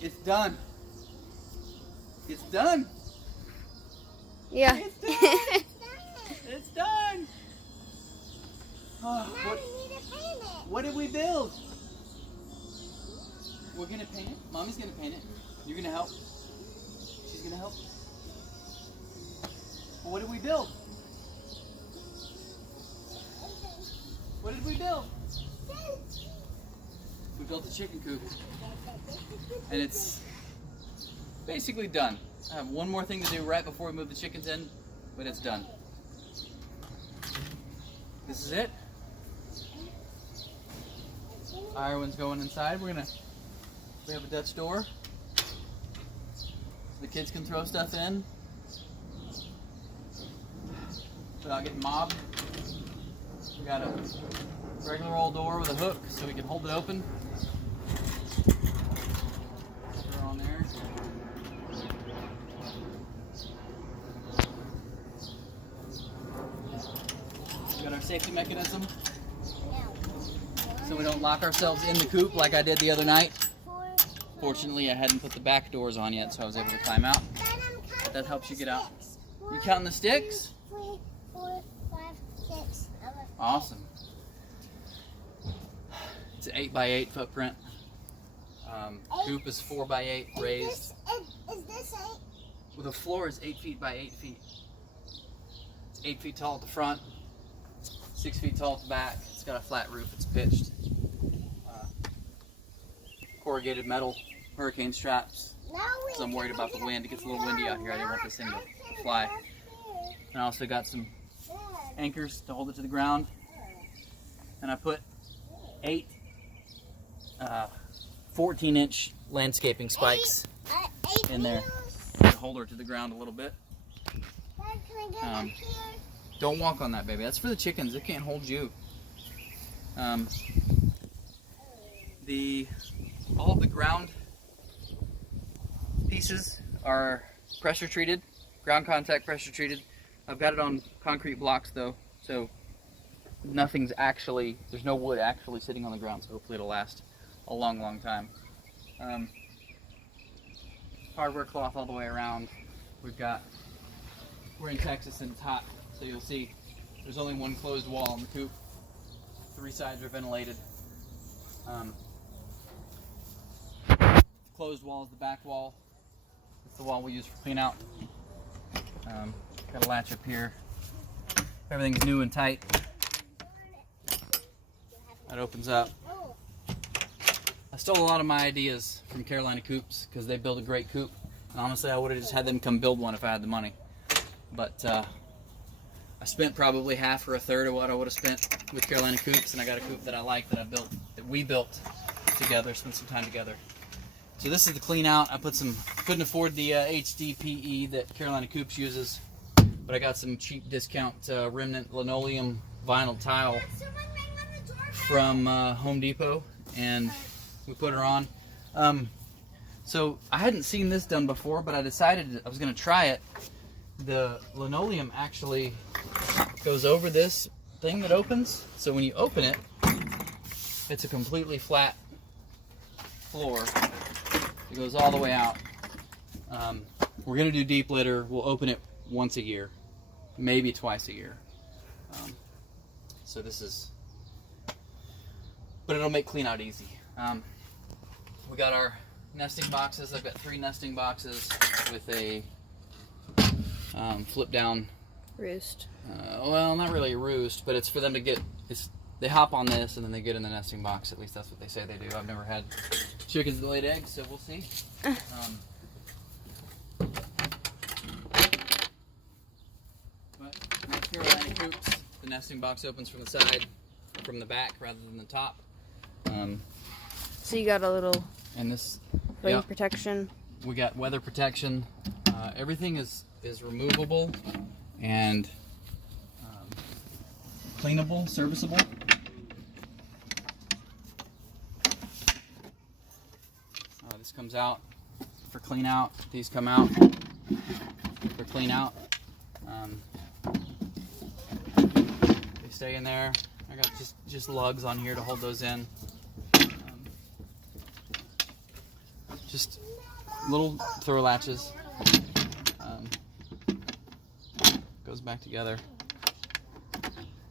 It's done. It's done. Yeah. It's done. It's done. Oh, Now we need to paint it. what did we build? We're gonna paint it. Mommy's gonna paint it. You're gonna help. She's gonna help. Well, what did we build? What did we build? We built a chicken coop. And it's basically done. I have one more thing to do right before we move the chickens in, but it's done. This is it. Everyone's going inside. We have a Dutch door. The kids can throw stuff in without getting mobbed. We got a regular old door with a hook so we can hold it open. Throw on there. We got our safety mechanism so we don't lock ourselves in the coop like I did the other night. Fortunately, I hadn't put the back doors on yet, so I was able to climb out. But that helps you get out. You counting the sticks? 3, 4, 5, 6. Awesome. It's an 8x8 footprint. Coop is 4x8 raised. Is this 8? Well, the floor is 8 feet by 8 feet. It's 8 feet tall at the front, 6 feet tall at the back. It's got a flat roof. It's pitched. Corrugated metal hurricane straps. So I'm worried about the wind. It gets a little windy out here. I didn't want this thing to fly. And I also got some anchors to hold it to the ground. And I put 8 14-inch landscaping spikes in there to hold her to the ground a little bit. Don't walk on that, baby. That's for the chickens. They can't hold you. All of the ground pieces are pressure treated, ground contact pressure treated. I've got it on concrete blocks though, so there's no wood actually sitting on the ground, so hopefully it'll last a long, long time. Hardware cloth all the way around. We're in Texas and it's hot, so you'll see there's only one closed wall in the coop. 3 sides are ventilated. Closed wall is the back wall. It's the wall we use for clean out. Got a latch up here. Everything's new and tight. That opens up. I stole a lot of my ideas from Carolina Coops because they build a great coop. And honestly, I would have just had them come build one if I had the money. But I spent probably half or a third of what I would have spent with Carolina Coops, and I got a coop that I like that we built together, spent some time together. So this is the clean out. I couldn't afford the HDPE that Carolina Coops uses, but I got some cheap discount remnant linoleum vinyl tile from Home Depot, and we put her on. So I hadn't seen this done before, but I decided I was going to try it. The linoleum actually goes over this thing that opens, so when you open it, it's a completely flat floor. It goes all the way out. We're going to do deep litter. We'll open it once a year, maybe twice a year. So this is, but it'll make clean out easy. We got our nesting boxes. I've got 3 nesting boxes with a flip down Roost. Well, not really a roost, but it's for them to get. They hop on this and then they get in the nesting box. At least that's what they say they do. I've never had chickens that laid eggs, so we'll see. But like Carolina Coops, the nesting box opens from the side, from the back rather than the top. So you got a little And this rain protection. We got weather protection. Everything is removable and cleanable, serviceable. This comes out for clean out. These come out for clean out. They stay in there. I got just lugs on here to hold those in. just little throw latches. Goes back together.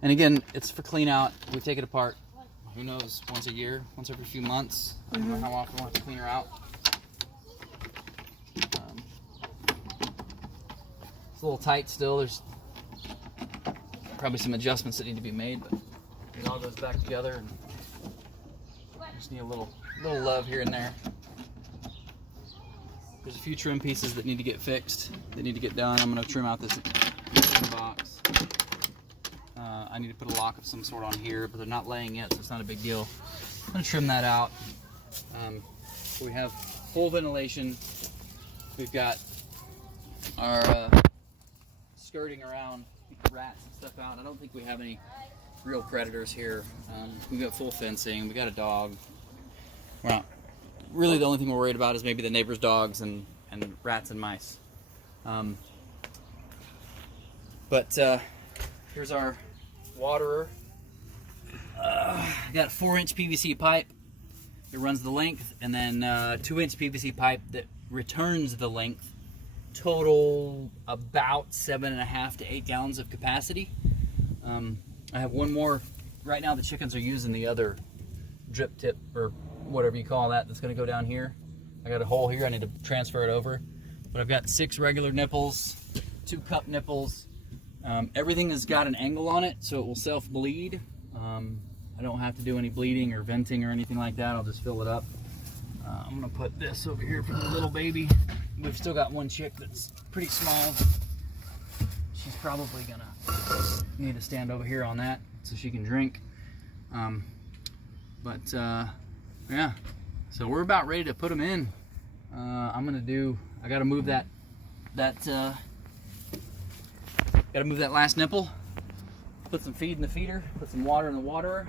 And again, it's for clean out. We take it apart, who knows, once a year, once every few months. I don't know how often we'll have to clean her out. It's a little tight still. There's probably some adjustments that need to be made, but it all goes back together. And just need a little love here and there. There's a few trim pieces that need to get fixed, that need to get done. I'm going to trim out this box. I need to put a lock of some sort on here, but they're not laying yet, so it's not a big deal. I'm going to trim that out. So we have full ventilation. We've got our skirting around, keep the rats and stuff out. I don't think we have any real predators here. We've got full fencing. We got a dog. We're not really, the only thing we're worried about is maybe the neighbors' dogs and rats and mice. But here's our waterer. Got a 4-inch PVC pipe. It runs the length, and then 2-inch PVC pipe that returns the length. Total about 7.5 to 8 gallons of capacity. I have one more. Right now the chickens are using the other drip tip, or whatever you call that, that's going to go down here. I got a hole here. I need to transfer it over. But I've got 6 regular nipples, 2 cup nipples. Everything has got an angle on it, so it will self-bleed. I don't have to do any bleeding or venting or anything like that. I'll just fill it up. I'm going to put this over here for the little baby. We've still got one chick that's pretty small. She's probably going to need to stand over here on that so she can drink. Yeah, so we're about ready to put them in. I got to move that last nipple, put some feed in the feeder, put some water in the waterer.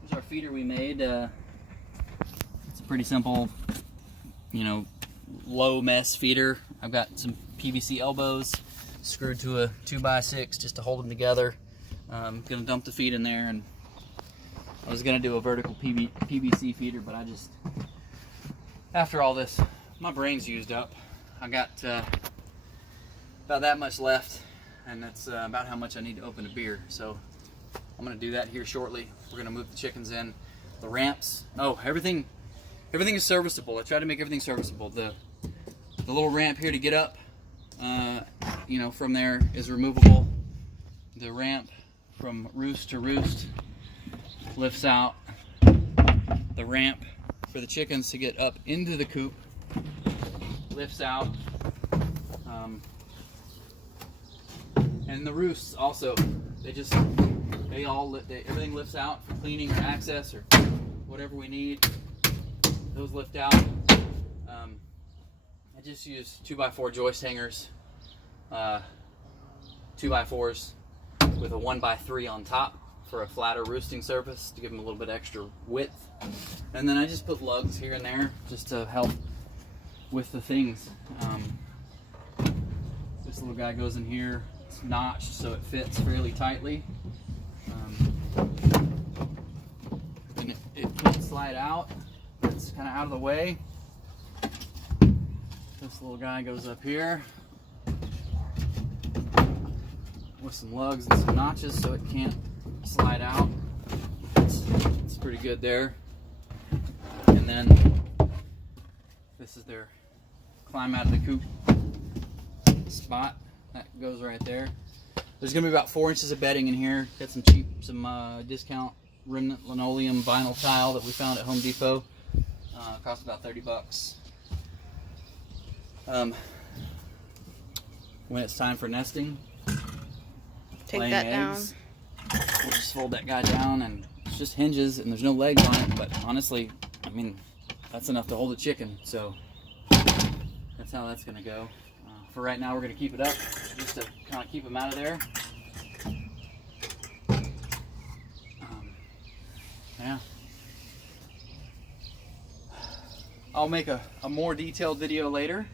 Here's our feeder we made. It's a pretty simple, low mess feeder. I've got some PVC elbows screwed to a 2x6 just to hold them together. I'm gonna dump the feed in there, and I was gonna do a vertical PVC feeder, but after all this, my brain's used up. I got about that much left, and that's about how much I need to open a beer. So I'm gonna do that here shortly. We're gonna move the chickens in. The ramps, everything is serviceable. I try to make everything serviceable. The little ramp here to get up, from there is removable. The ramp from roost to roost lifts out. The ramp for the chickens to get up into the coop lifts out. And the roosts also, everything lifts out for cleaning or access or whatever we need. Those lift out. I just use 2x4 joist hangers, 2x4s with a 1x3 on top for a flatter roosting surface to give them a little bit extra width. And then I just put lugs here and there just to help with the things. This little guy goes in here. It's notched so it fits fairly tightly. And it can't slide out. It's kind of out of the way. This little guy goes up here with some lugs and some notches so it can't slide out. It's pretty good there. And then this is their climb out of the coop spot. That goes right there. There's gonna be about 4 inches of bedding in here. Got some discount remnant linoleum vinyl tile that we found at Home Depot. Cost about $30. When it's time for nesting, Take laying that eggs, we'll just fold that guy down, and it's just hinges and there's no legs on it, but honestly, that's enough to hold a chicken, so that's how that's gonna go. For right now, we're gonna keep it up just to kind of keep them out of there. Yeah. I'll make a more detailed video later.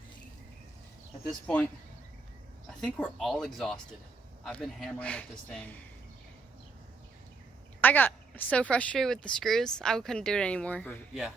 At this point, I think we're all exhausted. I've been hammering at this thing. I got so frustrated with the screws, I couldn't do it anymore. Yeah,